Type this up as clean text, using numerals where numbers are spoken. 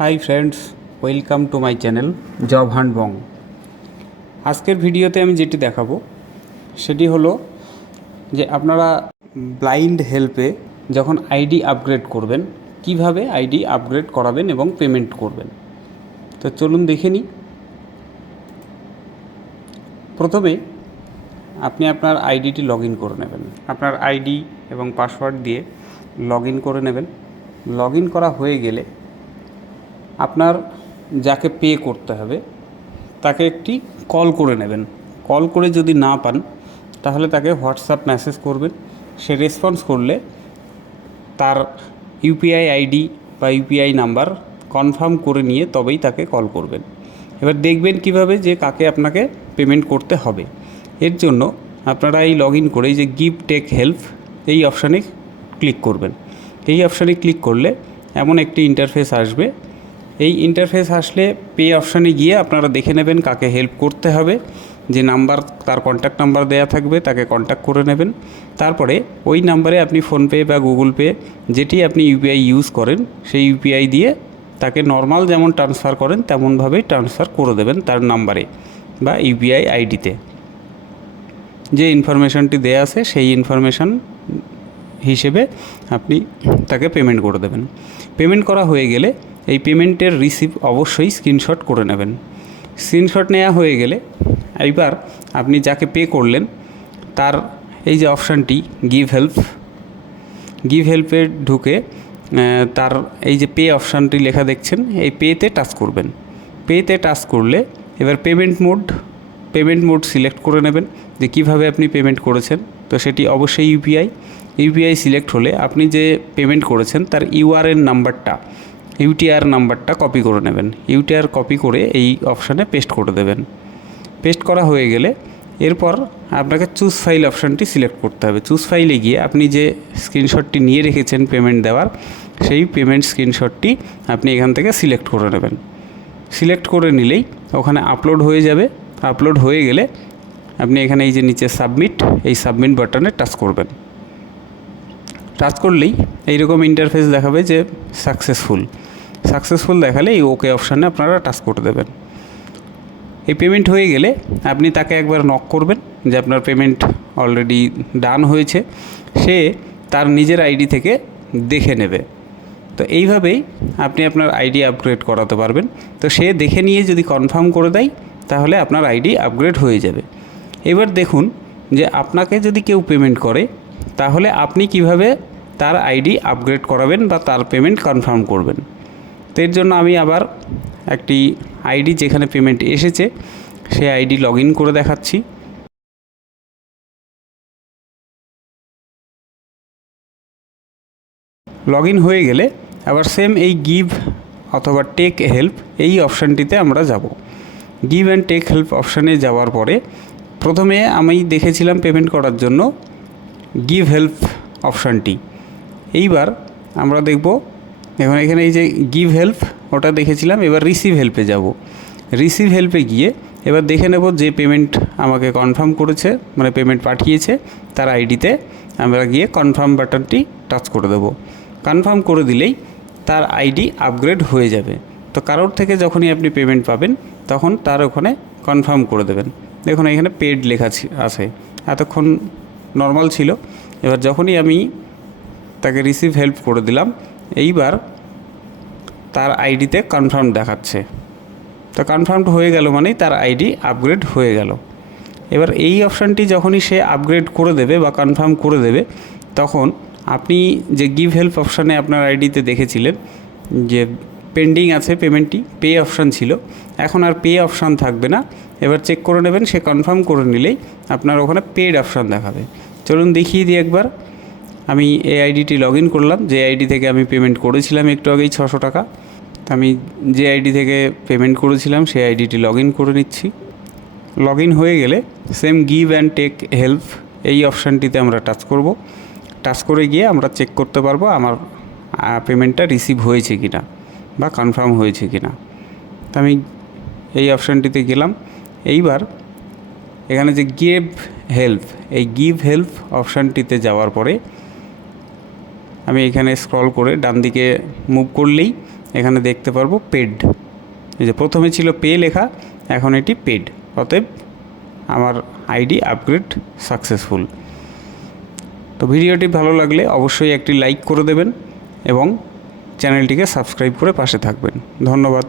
High friends, welcome to my channel job hunt bong. আজকের ভিডিওতে আমি যেটি দেখাবো সেটি হলো যে আপনারা ব্লাইন্ড হেল্পে যখন আইডি আপগ্রেড করবেন কিভাবে আইডি আপগ্রেড করাবেন এবং পেমেন্ট করবেন। তো চলুন দেখে নিই। প্রথমে আপনি আপনার আইডিটি লগ ইন করে নেবেন। আপনার আইডি এবং পাসওয়ার্ড দিয়ে লগ ইন করে নেবেন। লগ ইন করা হয়ে গেলে আপনার যাকে পে করতে হবে তাকে একটি কল করে নেবেন। কল করে যদি না পান তাহলে তাকে হোয়াটসঅ্যাপ মেসেজ করবেন। সে রেসপন্স করলে তার ইউপিআই আইডি বা ইউপিআই নাম্বার কনফার্ম করে নিয়ে তবেই তাকে কল করবেন। এবার দেখবেন কিভাবে যে কাকে আপনাকে পেমেন্ট করতে হবে। এর জন্য আপনারা এই লগ ইন করে যে গিভ টেক হেল্প এই অপশানে ক্লিক করবেন। এই অপশানে ক্লিক করলে এমন একটি ইন্টারফেস আসবে। এই ইন্টারফেস আসলে পে অপশানে গিয়ে আপনারা দেখে নেবেন কাকে হেল্প করতে হবে। যে নাম্বার তার কন্ট্যাক্ট নাম্বার দেওয়া থাকবে তাকে কন্ট্যাক্ট করে নেবেন। তারপরে ওই নাম্বারে আপনি ফোনপে বা গুগল পে যেটি আপনি ইউপিআই ইউজ করেন সেই ইউপিআই দিয়ে তাকে নর্মাল যেমন ট্রান্সফার করেন তেমনভাবেই ট্রান্সফার করে দেবেন তার নাম্বারে বা ইউপিআই আইডিতে। যে ইনফরমেশনটি দেয়া আছে সেই ইনফরমেশন হিসেবে আপনি তাকে পেমেন্ট করে দেবেন। পেমেন্ট করা হয়ে গেলে এই পেমেন্টের রিসিভ অবশ্যই স্ক্রিনশট করে নেবেন। স্ক্রিনশট নেওয়া হয়ে গেলে এইবার আপনি যাকে পে করলেন তার এই যে অপশানটি গিভ হেল্পে ঢুকে তার এই যে পে অপশানটি লেখা দেখছেন এই পেতে টাচ করবেন। পেতে টাচ করলে এবার পেমেন্ট মোড সিলেক্ট করে নেবেন যে কীভাবে আপনি পেমেন্ট করেছেন। তো সেটি অবশ্যই ইউপিআই সিলেক্ট হলে আপনি যে পেমেন্ট করেছেন তার ইউটিআর নাম্বারটা কপি করে নেবেন। ইউটিআর কপি করে এই অপশানে পেস্ট করে দেবেন। পেস্ট করা হয়ে গেলে এরপর আপনাকে চুজ ফাইল অপশানটি সিলেক্ট করতে হবে। চুজ ফাইলে গিয়ে আপনি যে স্ক্রিনশটটি নিয়ে রেখেছেন পেমেন্ট দেওয়ার সেই পেমেন্ট স্ক্রিনশটটি আপনি এখান থেকে সিলেক্ট করে নেবেন। সিলেক্ট করে নিলেই ওখানে আপলোড হয়ে যাবে। আপলোড হয়ে গেলে আপনি এখানে এই যে নিচে এই সাবমিট বাটনে টাচ করবেন। টাচ করলেই এইরকম ইন্টারফেস দেখাবে যে সাকসেসফুল দেখালে এই ওকে অপশানে আপনারা টাচ করে দেবেন। এই পেমেন্ট হয়ে গেলে আপনি তাকে একবার নক করবেন যে আপনার পেমেন্ট অলরেডি ডান হয়েছে। সে তার নিজের আইডি থেকে দেখে নেবে। তো এইভাবেই আপনি আপনার আইডি আপগ্রেড করাতে পারবেন। তো সে দেখে নিয়ে যদি কনফার্ম করে দেয় তাহলে আপনার আইডি আপগ্রেড হয়ে যাবে। এবার দেখুন যে আপনাকে যদি কেউ পেমেন্ট করে তাহলে আপনি কিভাবে তার আইডি আপগ্রেড করাবেন বা তার পেমেন্ট কনফার্ম করবেন। তো এর জন্য আমি আবার একটি আইডি যেখানে পেমেন্ট এসেছে সেই আইডি লগ ইন করে দেখাচ্ছি। লগ ইন হয়ে গেলে আবার সেম এই গিভ অথবা টেক হেল্প এই অপশানটিতে আমরা যাব। গিভ অ্যান্ড টেক হেল্প অপশানে যাওয়ার পরে প্রথমে আমি দেখেছিলাম পেমেন্ট করার জন্য গিভ হেল্প অপশানটি। এইবার আমরা দেখব এখানে এই যে গিভ হেল্প ওটা দেখেছিলাম। এবার রিসিভ হেল্পে যাব। রিসিভ হেল্পে গিয়ে এবার দেখে নেব যে পেমেন্ট আমাকে কনফার্ম করেছে মানে পেমেন্ট পাঠিয়েছে তার আইডিতে আমরা গিয়ে কনফার্ম বাটনটি টাচ করে দেব। কনফার্ম করে দিলেই তার আইডি আপগ্রেড হয়ে যাবে। তো কারোর থেকে যখনই আপনি পেমেন্ট পাবেন তখন তার ওখানে কনফার্ম করে দেবেন। দেখুন এখানে পেড লেখা আছে, এতক্ষণ নর্মাল ছিল। এবার যখনই আমি তাকে রিসিভ হেল্প করে দিলাম এইবার তার আইডিতে কনফার্ম দেখাচ্ছে। তো কনফার্মড হয়ে গেল মানেই তার আইডি আপগ্রেড হয়ে গেল। এবার এই অপশানটি যখনই সে আপগ্রেড করে দেবে বা কনফার্ম করে দেবে তখন আপনি যে গিভ হেল্প অপশানে আপনার আইডিতে দেখেছিলেন যে পেন্ডিং আছে পেমেন্টটি, পে অপশান ছিল, এখন আর পে অপশান থাকবে না। এবার চেক করে নেবেন সে কনফার্ম করে নিলেই আপনার ওখানে পেড অপশান দেখাবে। চলুন দেখিয়ে দিই একবার। আমি এই আইডিটি লগ ইন করলাম যে আইডি থেকে আমি পেমেন্ট করেছিলাম একটু আগেই 600 টাকা। আমি যে আইডি থেকে পেমেন্ট করেছিলাম সেই আইডিটি লগ ইন করে নিচ্ছি। লগ ইন হয়ে গেলে same give and take help এই অপশানটিতে আমরা টাচ করব। টাচ করে গিয়ে আমরা চেক করতে পারবো আমার পেমেন্টটা রিসিভ হয়েছে কি না বা কনফার্ম হয়েছে কি না। তো আমি এই অপশানটিতে গেলাম। এইবার এখানে যে গিভ হেল্প অপশানটিতে যাওয়ার পরে আমি এখানে স্ক্রল করে ডান দিকে মুভ করলেই এখানে দেখতে পারবো পেড। এই যে প্রথমে ছিল পে লেখা, এখন এটি পেড। অতএব আমার আইডি আপগ্রেড সাকসেসফুল। তো ভিডিওটি ভালো লাগলে অবশ্যই একটি লাইক করে দেবেন এবং চ্যানেলটিকে সাবস্ক্রাইব করে পাশে থাকবেন। ধন্যবাদ।